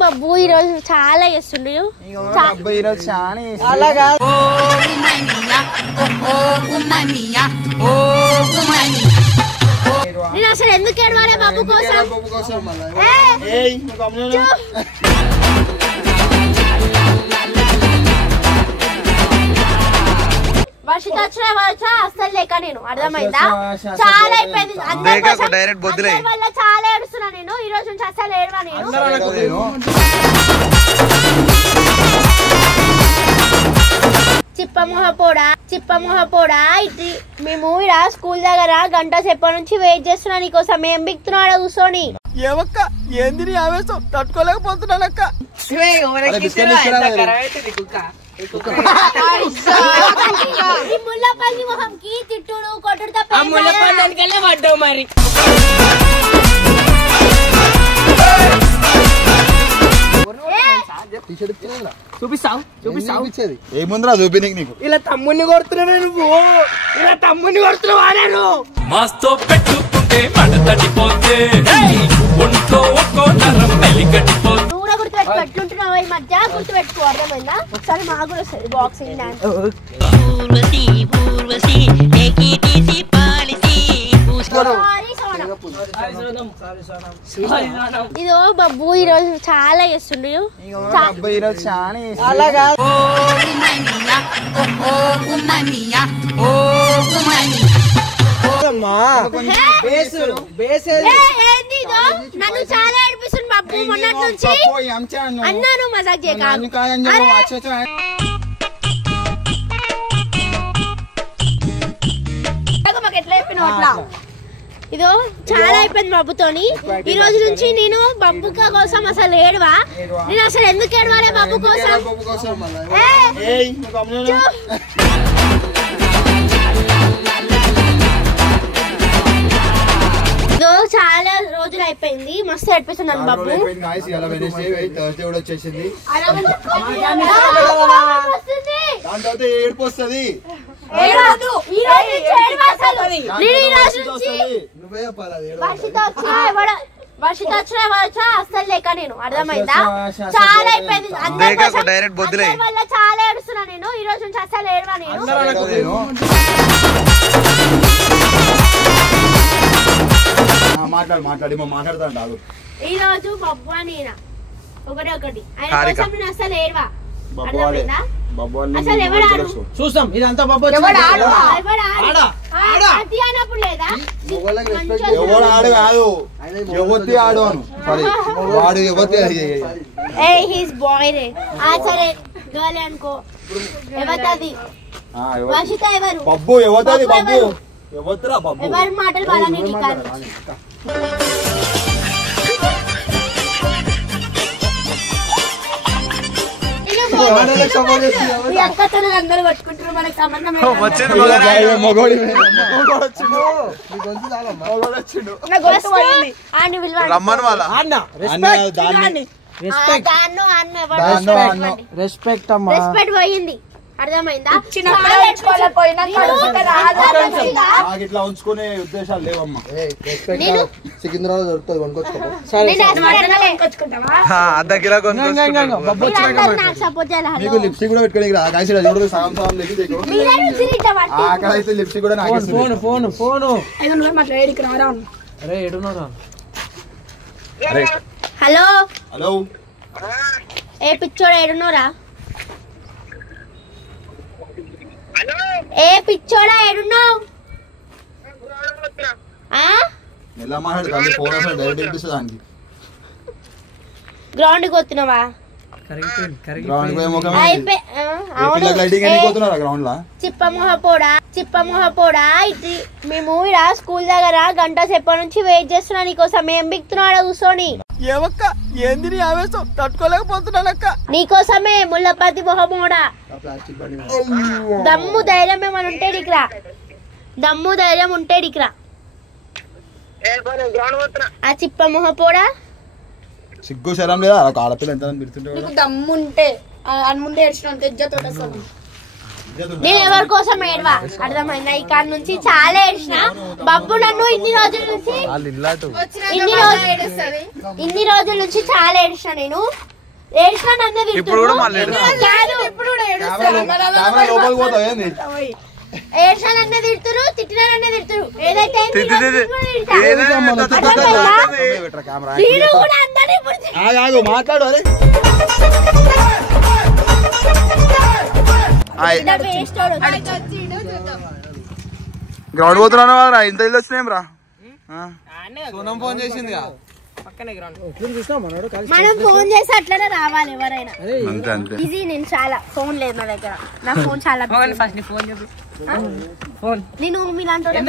బాబు ఈ రోజు చాలా చేస్తుండు. నేను అసలు ఎందుకు ఏడవాలే బాబు కోసం? వర్షిత వచ్చినా అస్సలు లేక నేను అర్థమైందా? చాలా అయిపోయింది వల్ల చాలా ఏడుస్తున్నా నేను. ఈ రోజు నుంచి అస్సలు ఏడవా నేను. చిప్పమొహ పోడా ఇటు మేము ఇలా స్కూల్ దగ్గర గంట సేపటి నుంచి వెయిట్ చేస్తున్నా నీకోసం. ఏం బిక్తున్నాడు కూర్చొని? ఏమక్క ఏంది ఆవేశం తట్టుకోలేకపోతున్నానక్క. ముల్లపల్లి మొహంకి తిట్టుడు కొట్టుడు తప్ప పడ్డావు మరి. చూపిస్తావు ఏముందిరా చూపి నీకు. ఇలా తమ్ముడిని కొడుతున్నావు నువ్వు. ఇలా తమ్ముడిని కొడుతున్నావా? నేను మాస్తో పెట్టుకుంటే మడతడిపోతే ఒంట్లో ఒక్కో నరం మెలికట్టిపోతే పెట్టుకుంటున్నావు. ఈ మధ్య గుర్తు పెట్టుకో అర్థమైందా? ఒకసారి మాకు కూడా వస్తుంది బాక్సింగ్ డాన్స్. ఇదో బాబు ఈ రోజు చాలా చేస్తుండు. నన్ను చాలా ఏడిపిస్తుంది బాబు మొన్నటి నుంచి అన్నాను. మజాక్ చేయక మాకు ఎట్లా చెప్పిన అట్లా. ఇదో చాలా అయిపోయింది బాబుతోని. ఈ రోజు నుంచి నేను బాబు కోసం అసలు ఏడవా. నేను అసలు ఎందుకు ఏడవాలే బాబు కోసం? ఇదో చాలా రోజులు అయిపోయింది. మస్తు ఏడిపిస్తున్నాను బాబు. ఏడుపు వస్తుంది. వర్షిత వచ్చినా అస్సలు లేక నేను అర్థమైందా? చాలా అయిపోయింది వల్ల చాలా ఏడుస్తున్నా నేను. ఈ రోజు నుంచి అస్సలు ఏడవా నేను. మాట్లాడతాడు ఈ రోజు బొబ్బు అని ఒకటి ఆయన కోసం నేను అస్సలు ఏడవా. అర్థమైందా? అసలు చూస్తాం ఇదంతా అన్నప్పుడు లేదా ఎవడు ఆడు కాదు ఎవరి ఆడు అను వాడు బాయ్ రే. సరే గర్ల్ అనుకో. ఎవరిది వర్షిత? ఎవరు బబ్బు? ఎవరిది బబ్బు? ఎవరిరా బబ్బు? ఎవరి మాటలు వాళ్ళని అందరూ కొట్టుకుంటారు. మనకి సంబంధం రెస్పెక్ట్ పోయింది. అర్థమైందా? ఇట్లా ఉంచుకునే ఉద్దేశాలు లేవమ్మా. సికింద్రాబాద్ దొరుకుతుంది నీకు లిప్స్టిక్ కూడా పెట్టుకోనికి చూడదు. ఆకలైతే లిప్స్టిక్ కూడా నాకు. హలో హలో ఏ పిచ్చోడా ఏడున్నోరా? ఏ పిచ్చోడా ఏడున్నావు? ఎలా మాట్లాడుతుంది ఫోన్ అసలు డైరెక్ట్ వినిపిస్తుంది. గ్రౌండ్ కి వస్తున్నావా? చిప్పమొహ పోడా ఇటు మేము ఇలా స్కూల్ దగ్గర గంట సేపటి నుంచి వెయిట్ చేస్తున్నా నీకోసం. ఏం బిక్తున్నాడు కూర్చొని? ఏమక్క ఏంది ఆవేశం తట్టుకోలేకపోతున్నానక్క. నీకోసమే ముల్లపతి మొహమోడా. దమ్ము ధైర్యం ఏమని ఉంటే డిక్రా. దమ్ము ధైర్యం ఉంటే డిక్రా. ఆ చిప్పమొహ పోడా సిగ్గు శరం లేదా? ఆడపిల్ల ఎంత దమ్ముంటే ముందే ఏడ్చిన నేను ఎవరి కోసం ఏడవా అర్థమైందా ఇక్కడ నుంచి చాలా ఏడ్చిన బబ్బు నన్ను ఇన్ని రోజుల నుంచి చాలా ఏడ్చిన నేను ఏడ్చిన నన్ను ఏడ్చిన నన్నే తిడుతురు తిట్టిన నన్నే తిడుతురు ఏదైతే మాట్లాడు గ్రౌండ్ పోతున్నాను రా ఇంత ఇల్లు వచ్చినాం రా సోనం ఫోన్ చేసింది మనం ఫోన్ చేసి అట్లనే రావాలి ఎవరైనా ఇది నేను చాలా ఫోన్ లేదు నా దగ్గర నా ఫోన్ చాలా నేను మీలాంటి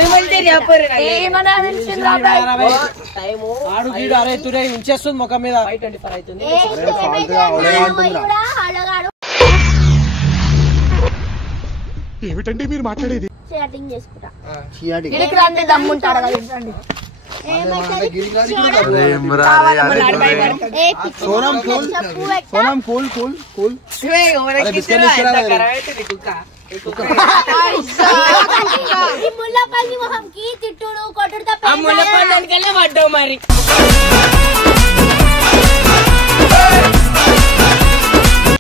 ముఖం మీద ఏమిటండి మీరు మాట్లాడేది చాటింగ్ చేసుకుంటా దమ్ముంటాడు Sonam cool cool cool Mullapalli మొహంకి తిట్టుడు కొట్టుడు తప్ప పడ్డావు మరి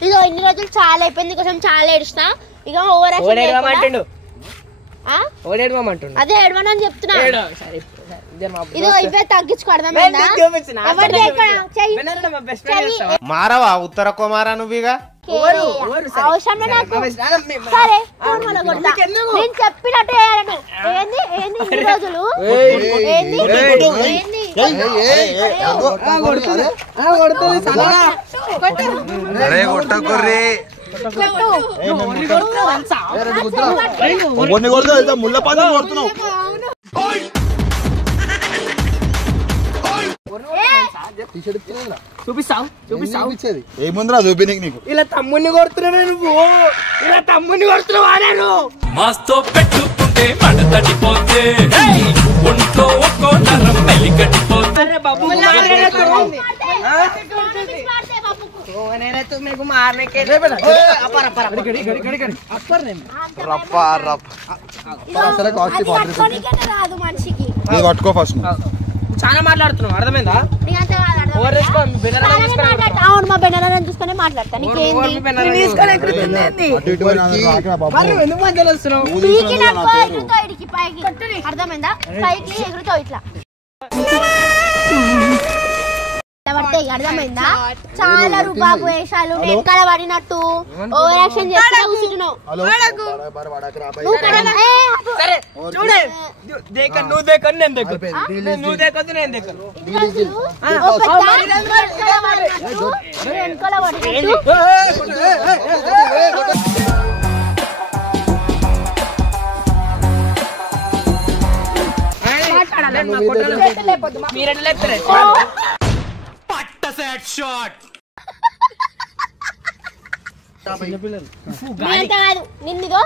ఇదో ఇన్ని రోజులు చాలా అయిపోయింది కోసం చాలా ఏడుస్తా ఇక ఓవర్ అదే ఏడవనని చెప్తున్నా ఇదో ఇవే తగ్గించుకోవడం మారవా ఉత్తర కుమారా నువ్వుగా అవసరం నాకు సరే నేను చెప్పినట్టు చేయాలను ఏంది ఏంది ఇన్ని రోజులు ఏంది ముళ్ళ పాద కొడుతున్నావు చూపిస్తావు ఏముందిరా చూపి నీకు ఇలా తమ్ముడిని కొడుతున్నా నువ్వు ఇలా తమ్ముడిని కొడుతున్నావు ఆడాను మాస్తో పెట్టుకుంటే మడ తడిపోతే ఒంట్లో ఒక్కో నరం మెల్లి కట్టిపోతే పట్టుకో ఫస్ట్ చాలా మాట్లాడుతున్నావు అర్థమైందా అవును మా బెనరాలను చూసుకునే మాట్లాడతా అర్థమైందా పైకి ఎగురుతో ఇట్లా పడతాయి అర్థమైందా చాలా రూపాయలు వేషాలు వెనకాల పడినట్టు ఓవర్ యాక్షన్ చేస్తా కూర్చుంటున్నావు వెనకాల పడినట్టు కాదు నిన్నుగో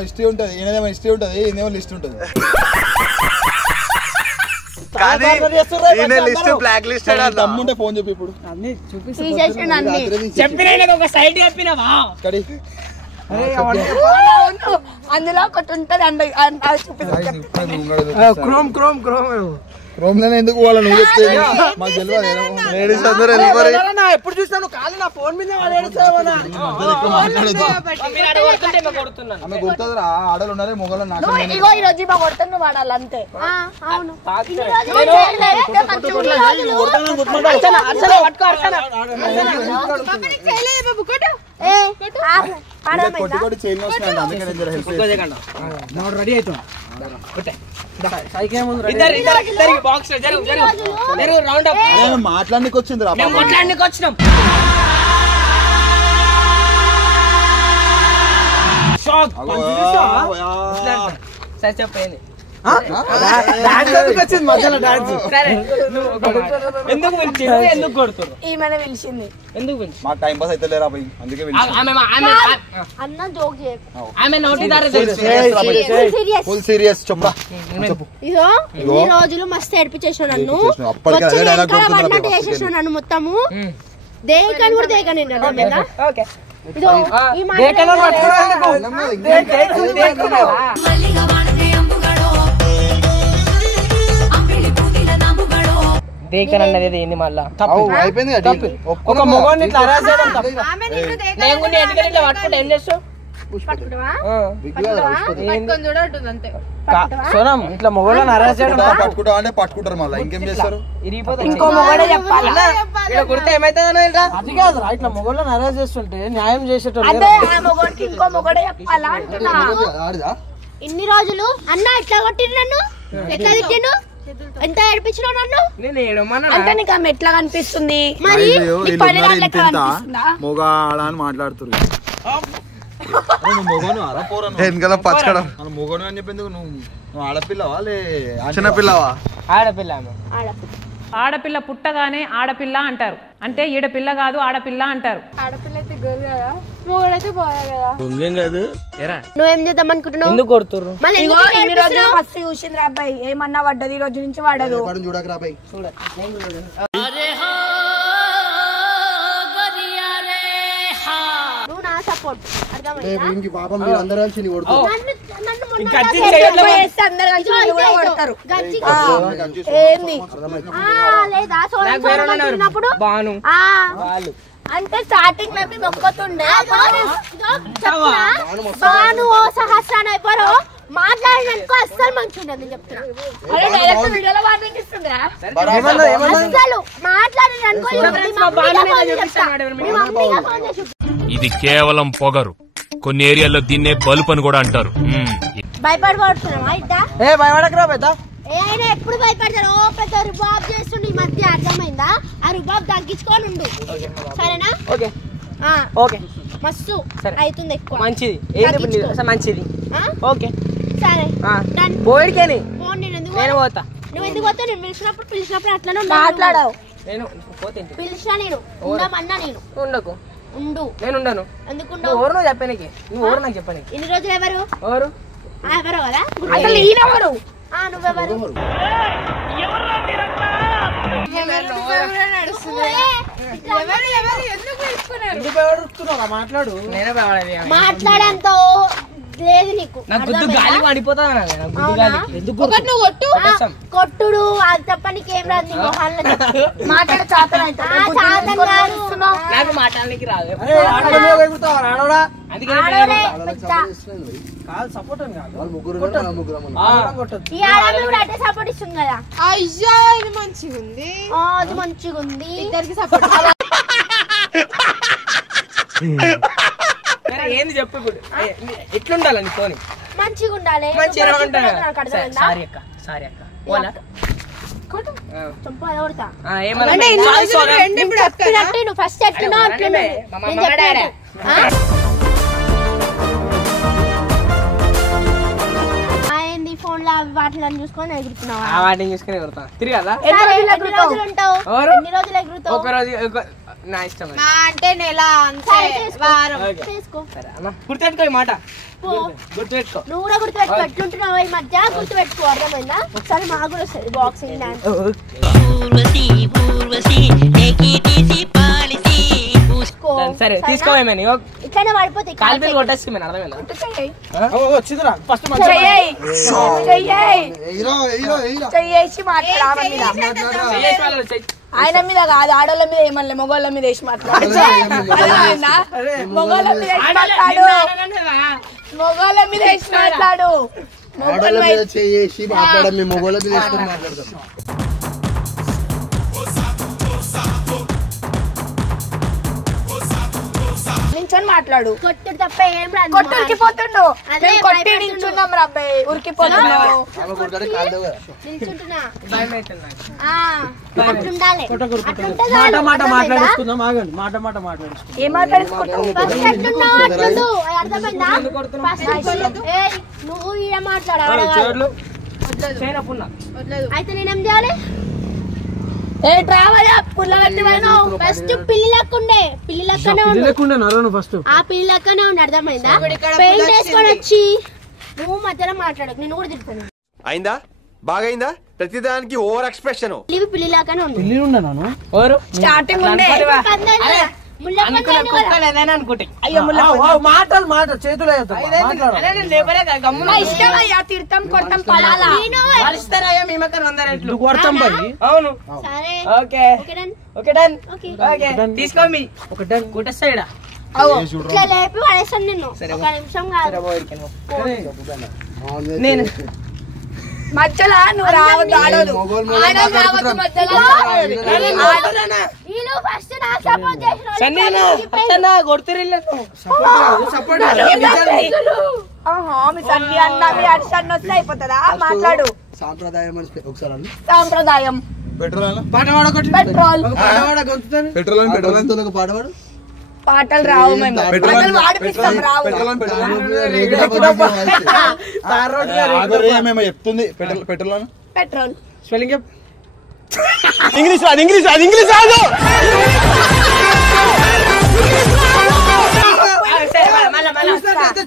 హిస్టరీ ఉంటది ఈయనదేమో హిస్టరీ ఉంటది ఈయనేమో లిస్ట్ ఉంటది బ్లాక్ లిస్ట్ దమ్ముంటే ఫోన్ చెప్పి ఇప్పుడు అందులో ఒకటి ఉంటది క్రోమ్ లోనే ఎందుకు వాళ్ళ నువ్వు చెప్తే మాకు తెలియదు ఎప్పుడు చూస్తాను కాదు నా ఫోన్ మీద ఆమె గుర్తుందిరా ఆడలు ఉన్నారే మొగలు ఈరోజు కొడుతున్న వాడాలి అంతే అవును కొట్టి చైన్ వస్తున్నాడు అందుకని రెడీ అవుతాం మాట్లాడడానికి వచ్చింది మాట్లాడడానికి వచ్చినాం సరే చెప్పండి వచ్చింది మధ్యలో డాన్స్ ఎందుకు పిలిచింది ఎందుకు కొడుతున్నారు ఈమెను పిలిచింది ఎందుకు పిలిచి మాకు టైం పాస్ అయితే లేరా పోయి అందుకే అన్న జోక్ ఆమె నోటిదారు ఫుల్ సీరియస్ చెప్పరా ఇదో ఇన్ని రోజులు మస్తు ఏడిపించేసిన నన్ను చేసేసిన నన్ను మొత్తము దేకని కూడా దేకని ఓకే ఇదో ఈ మాట దేకన్ అన్నది ఏంది మళ్ళా అయిపోయింది ఒక మొగోడిని ఇట్లా హరాస్ చేయడం తప్పు. నేను కూడా ఎందుకని ఇట్లా పట్టుకుంటే ఏం చేస్తావు సోనం ఇట్లా మొగోళ్ళని హరాస్ చేయడం తప్పు. పట్టుకుంటా అంటే పట్టుకుంటారు మళ్ళీ ఇంకేం చేస్తారు ఇంకో మొగోడే చెప్పాలి ఇక్కడ కుడితే ఏమైతుందో అది కాదు ఇట్లా మొగోళ్ళని అరెస్ట్ చేస్తుంటే న్యాయం చేసేటోళ్ళు ఇంకో మొగడే చెప్పాలా అంటున్నా ఇన్ని రోజులు అన్న ఇట్లా కొట్టిండు నన్ను ఎట్లా తిట్టిండు ఎంత ఏడిపించినావు నన్ను అంటే నీకు ఆమె ఎట్లా కనిపిస్తుంది మరి మొగ ఆడ అని మాట్లాడుతున్నారు మొగను అలా పోరా వెనకాల పచ్చడం మొగను అని చెప్పింది నువ్వు ఆడపిల్లవా లే చిన్నపిల్లవా ఆడపిల్ల ఆడపిల్ల పుట్టగానే ఆడపిల్ల అంటారు అంటే ఈడపిల్ల కాదు ఆడపిల్ల అంటారు నువ్వేం చేద్దాం అనుకుంటున్నావు ఎందుకు కొడుతుర్రు ఇన్ని రోజులు ఫస్ట్ చూసింది అబ్బాయి ఏమన్నా పడ్డది ఈ రోజు నుంచి పడదు చూడకరా అబ్బాయి నువ్వు నా సపోర్ట్ వీనికి పాపం మీరు అందరూ కలిసి నీ కొడుకు అంటే స్టార్టింగ్ లో మొక్కుతుండే బాను ఓ సహస్రాన్ని అయిపోరు మాట్లాడిననుకో అస్సలు మంచిగా ఉండదు చెప్తున్నా అసలు మాట్లాడిననుకో ఇది కేవలం పొగరు కొన్ని ఏరియాల్లో దీన్నే బలుపు అని కూడా అంటారు భయపడబడుతున్నావా ఇట్టా భయపడకరా పెద్ద ఆయన ఎప్పుడు భయపడతారు ఓ పెద్ద రుబాబ్ చేస్తుండే ఈ మధ్య అర్థమైందా ఆ రుబాబ్ తగ్గించుకొని ఉండు సరేనా ఓకే మస్తు అవుతుంది ఎక్కువ మంచిది మంచిది ఓకే సరే బోర్డుకేని నేను పోతా నువ్వు ఎందుకు పోతావు నేను పిలిచినప్పుడు అట్లనే మాట్లాడావు నేను పిలిచినా నేను ఉండమన్నా నేను ఉండకు ఉండు నేను ఉండను ఎందుకు ఎవరు నువ్వు చెప్పానికి నువ్వు ఎవరు నాకు చెప్పానికి ఇన్ని రోజులు ఎవరు ఎవరు ఎవరు కదా అసలు ఈయనెవరు నువ్వెవరు మాట్లాడు మాట్లాడంత లేదు నీకు గాలి పడిపోతా కొట్టుడు అది తప్ప నీకేం రాదు మాట్లాడ చాతన నాకు మాట్లాడడానికి రాదు అంటే సపోర్ట్ ఇస్తుంది కదా అయ్యా ఇది మంచిగా ఉంది అది మంచిగా ఉంది ఇద్దరికి సపోర్ట్ ఏంది చెప్పు ఇప్పుడు ఎట్లుండాలని తోని మంచిగా ఉండాలి సారీ అక్క సారీ అక్క ఫస్ట్ ఎట్లున్నా ఏంది ఫోన్ లో వాటిని చూసుకొని ఎగురుతున్నావా వాటిని చూసుకొని ఎగురుతా తిరగాలా ఎన్ని రోజులు ఉంటావు ఎన్ని రోజులు ఎగురుతావు ఒక రోజు నా ఇష్టం అంటే నెల అంతే వారం చేసుకో గుర్తుపెట్టుకో ఈ మాట గుర్తుపెట్టుకో నువ్వు కూడా గుర్తుపెట్టుకో ఎట్లుంటున్నావు ఈ మధ్య గుర్తుపెట్టుకో అర్థమైందా ఒకసారి మాకు కూడా వస్తుంది బాక్సింగ్ డాన్స్ సరే తీసుకోవేమని ఇట్లానే పడిపోతాయి కాలు కొట్టేసుకున్నాను అర్థమైందా ఫస్ట్ ఆయన మీద కాదు ఆడోళ్ళ మీద ఏమన్నా మొగోళ్ళ మీద వేసి మాట్లాడు మొగోళ్ళ మీద మొగోళ్ళ మీద వేసి మాట్లాడు చేసి మాట్లాడడం మేము మొగోళ్ళ మీద వేసుకొని మాట్లాడతాం నించొని మాట్లాడు కొట్టుడు తప్ప ఏం రాదు కొట్టుకి పోతుండు కొట్టి నించున్నాం రా అబ్బాయి ఉరికిపోతున్నావు నిల్చుంటున్నా భయం అవుతుంది అట్లుండాలి మాట మాట్లాడుకుందాం ఆగండి మాట మాట్లాడుకుందాం ఏం మాట్లాడుకుంటావు ఫస్ట్ ఎట్లున్నావు అట్లుండు అర్థమైందా ఫస్ట్ నువ్వు ఈడ మాట్లాడాలి అయితే నేనేం చేయాలి? ఏ ట్రావెల్ ఫస్ట్ పిల్లి లెక్కుండే పిల్లి లెక్కనే ఫస్ట్ ఆ పిల్లి లెక్కనే ఉండి అర్థమైందా? పెయింట్ వేసుకొని వచ్చి నువ్వు మధ్యలో మాట్లాడకు, నేను కూడా తిడతాను. అయిందా బాగైందా ప్రతిదానికి ఓవర్ ఎక్స్ప్రెషన్ పిల్లి లెక్కనే ఉంది. స్టార్టింగ్ ఉండే మాటలు చేతులు తిడతాం కొట్టం పడాలా అవును సరే ఓకే ఓకే డన్ తీసుకో మీ ఒక డన్ కొట్టేస్తాడా ఇట్లా లేపి పడేస్తాను నిన్ను. ఒక నిమిషం కాదు నేను మధ్యలో నువ్వు రావద్దు, ఆడోదు రావద్దు మధ్యలో. వీళ్ళు ఫస్ట్ నాకు సపోర్ట్ చేసిన మీ సన్ని అన్న మీ హర్ష అన్న వస్తే అయిపోతుందా? మాట్లాడు. సాంప్రదాయం సాంప్రదాయం పెట్రోల్ పాడవాడు పాటలు రావు, మేము పాటలు పాడిపిస్తాం రావు. చెప్తుంది పెట్రోల్ పెట్రోల్ స్పెల్లింగ్ ఇంగ్లీష్ అది ఇంగ్లీష్ రాదు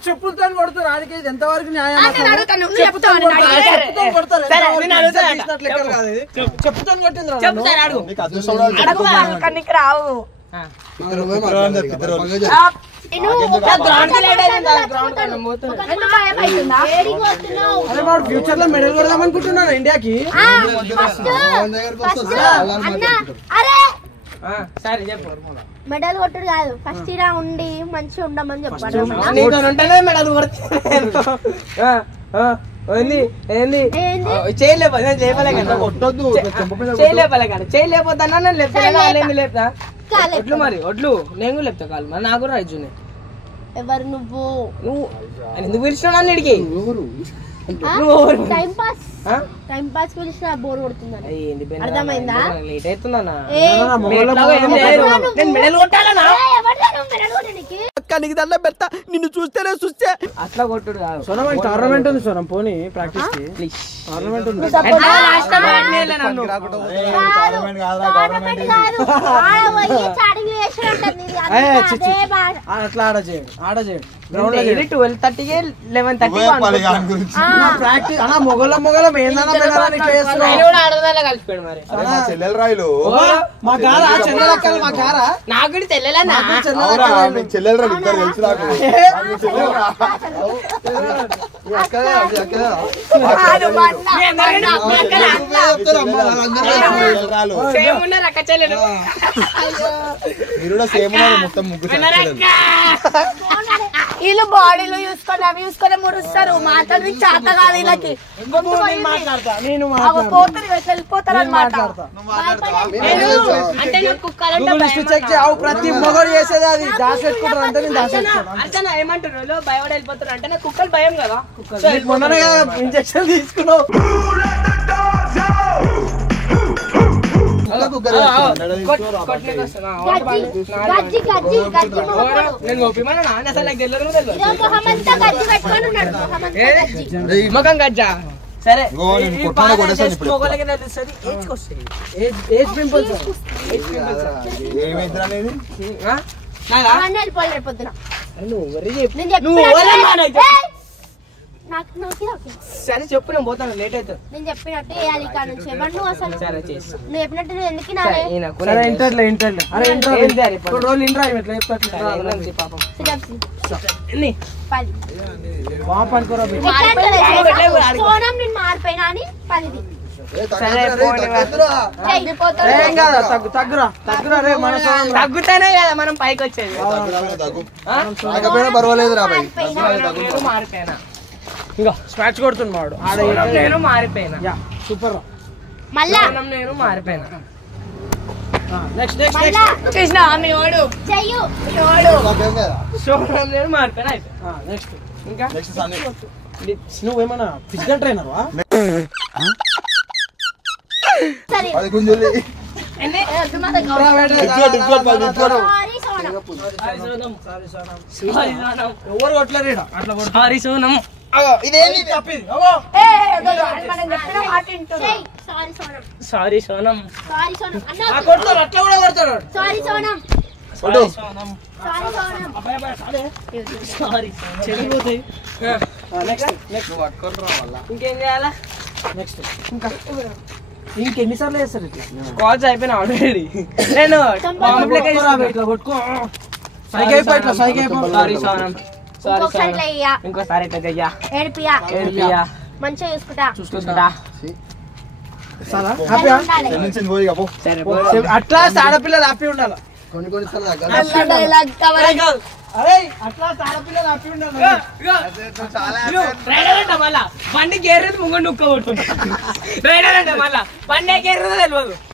చెప్పులతో కొడుతున్నారు. అది ఎంతవరకు న్యాయం? చెప్పుతో కొట్టింది రావు. ఫ్యూచర్ లో మెడల్ కొడదాం అనుకుంటున్నాను ఇండియాకి. సరే చెప్పు. మెడల్ కొట్టుడు కాదు, ఫస్ట్ ఇలా ఉండి మంచిగా ఉండమని చెప్పారు. మెడల్ చేయలేకపోతా లేపుతా ఒడ్లు మరి ఒడ్లు నేను లేపుతా కాదు మరి నాకు కూడా రైజు ఎవరు నువ్వు ఎందుకు పిలిచినా నన్ను ఇడికి టైం పాస్ పిలిచిన బోర్ కొడుతుందని అర్థమైందా? లేట్ అవుతుందన్నా నీకు దండం పెడతా, నిన్ను చూస్తేనే చూస్తే అట్లా కొట్టుడు కాదు. టోర్నమెంట్ ఉంది సోనం పోనీ ప్రాక్టీస్ కి. టోర్నమెంట్ ఉంది అట్లా ఆడచేయండి 12:30కి 11:30 ప్రాక్టీస్ అన్నా మొగలం ఏందన్నా కలిసిపోయాడు మరి చెల్లెలు రాయిలు మా గారా చెల్లెలక్కలు మా గారా నాకు కూడా చెల్లెలన్నా చెల్లెలు రాదు ఇద్దరు తెలుసు నాకు మీరు కూడా సేమ్ మొత్తం ముగ్గురు వీళ్ళు బాడీలు చూసుకొని అవి చూసుకొని మురుస్తారు. మాటలు చేత కాదు వీళ్ళకి. పోతారు వెళ్ళిపోతారు అనమాట. ప్రతి మొగడు చేసేది అది దాచి పెట్టుకుంటారు అంటే నేను దాచి పెట్టుకుంటాను. ఏమంటారు భయపడి వెళ్ళిపోతారు అంటే నాకు కుక్కలు భయం కదా. మొన్ననే ఇంజక్షన్ తీసుకున్నావు. ముఖం గజ్జా సరే సరే చెప్పు నేను పోతాను లేట్ అవుతుంది. నేను చెప్పినట్టు వేయాలి ఇక్కడ నుంచి. నువ్వు అసలు సరే చేస్తా. నువ్వు చెప్పినట్టు నేను ఎందుకు సోనం నేను మారిపోయినా అని 10 తగ్గుతానే కదా మనం పైకి వచ్చేది. పర్వాలేదు రా మారిపోయినా ఇంకా స్మాచ్ కొడుతున్నాడు. నేను మారిపోయినా సూపర్ మళ్ళా నేను మారిపోయినా. నెక్స్ట్ చేసిన మీ వాడు చెయ్యు సోనం నేను మారిపోయినా నెక్స్ట్ ఇంకా నువ్వేమన్నా ఫిజికల్ ట్రైనర్ వా? సరే అది గుంజులి సారీ ఎవరు కొట్టలేరు అట్లా సారీ సోనం ఇదేమి తప్పింది సారీ సోనం కొడతారు అట్లా కూడా కొడతారు సారీ సోనం సారీ చెడిపోతాయి ఇంకేం చేయాలా ఇంకెన్నిసార్లు చేస్తారు ఇట్లా కాల్స్ అయిపోయినా ఆల్రెడీ నేను ఇట్లా కొట్టుకో సైకి అయిపోయి ఇట్లా సైకి అయిపోయి సారీ సోనం ఇంకొకసారి ఇట్లా చెయ్యా. ఇంకోసారి ఇట్లా చెయ్యా ఏడిపియా ఏడిపియా మంచిగా చూసుకుంటా చూసుకుంటా హ్యాపీయా చెల్లించింది పోయి ఇక పో. అట్లా ఆడపిల్లలు హ్యాపీ ఉండాలి కొన్ని సార్లు అరే అట్లా ఆడపిల్లలు హ్యాపీ ఉండాలి రైడర్ అంట మళ్ళా బండి గేర్రేది ముంగ నుక్క కొట్టు రైడర్ అంట మళ్ళా బండి గేర్రేది తెలియదు